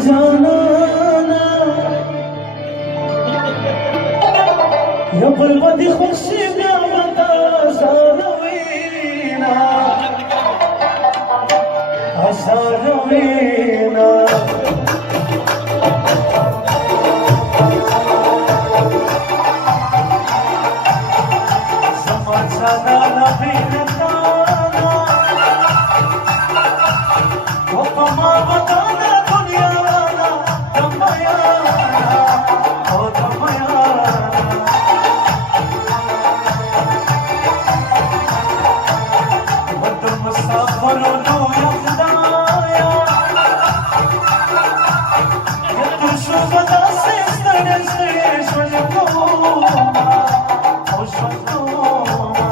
زانانا يا بالغدي خشي يا مدى زاروينا زاروينا زمان زادانا بينتانا وطما بدانا دنيانا دميانا او دميانا ودم مسافر ولو يخدايا يدرشو بدا سيستر سيش وجدوما وش وجدوما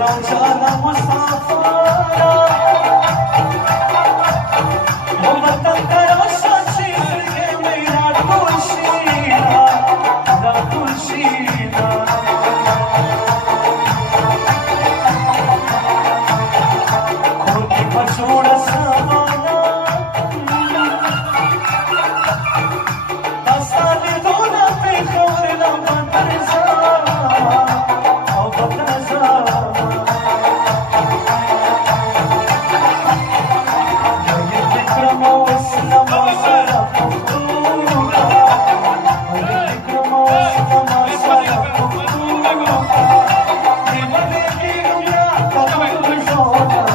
لو جانا مسافرة وما تقدر أشتي في مينا كوشينا لا كوشينا كوني مجهولة سامانا تصالي دونا في خورنا بطرزانا أو بطرزانا Oh,